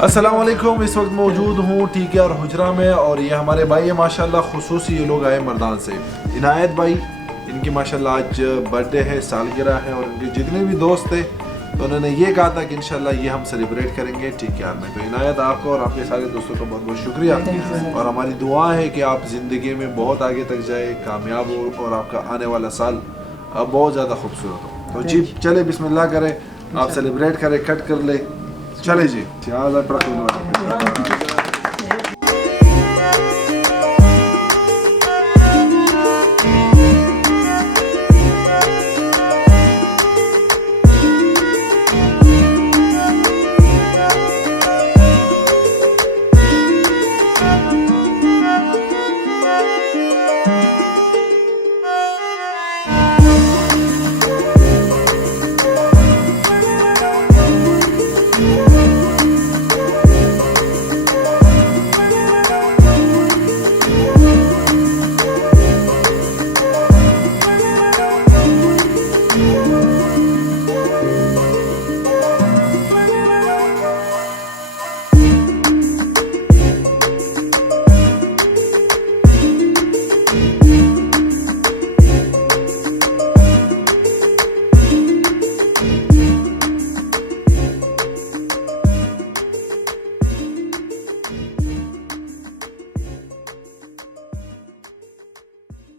अस्सलाम वालेकुम। इस वक्त मौजूद हूँ ठीक है और हुजरा में, और ये हमारे भाई है माशाल्लाह, खुसूसी ये लोग आए मर्दान से। इनायत भाई, इनकी माशाल्लाह आज बर्थडे है, सालगिरह है, और इनके जितने भी दोस्त थे तो उन्होंने ये कहा था कि इंशाल्लाह ये हम सेलिब्रेट करेंगे ठीक है में। तो इनायत, आपको और आपके सारे दोस्तों का बहुत बहुत शुक्रिया, और हमारी दुआ है कि आप ज़िंदगी में बहुत आगे तक जाए, कामयाब हो, और आपका आने वाला साल बहुत ज़्यादा खूबसूरत हो। तो जी चले बिस्मिल्लाह करें, आप सेलिब्रेट करें, कट कर ले, चले जी।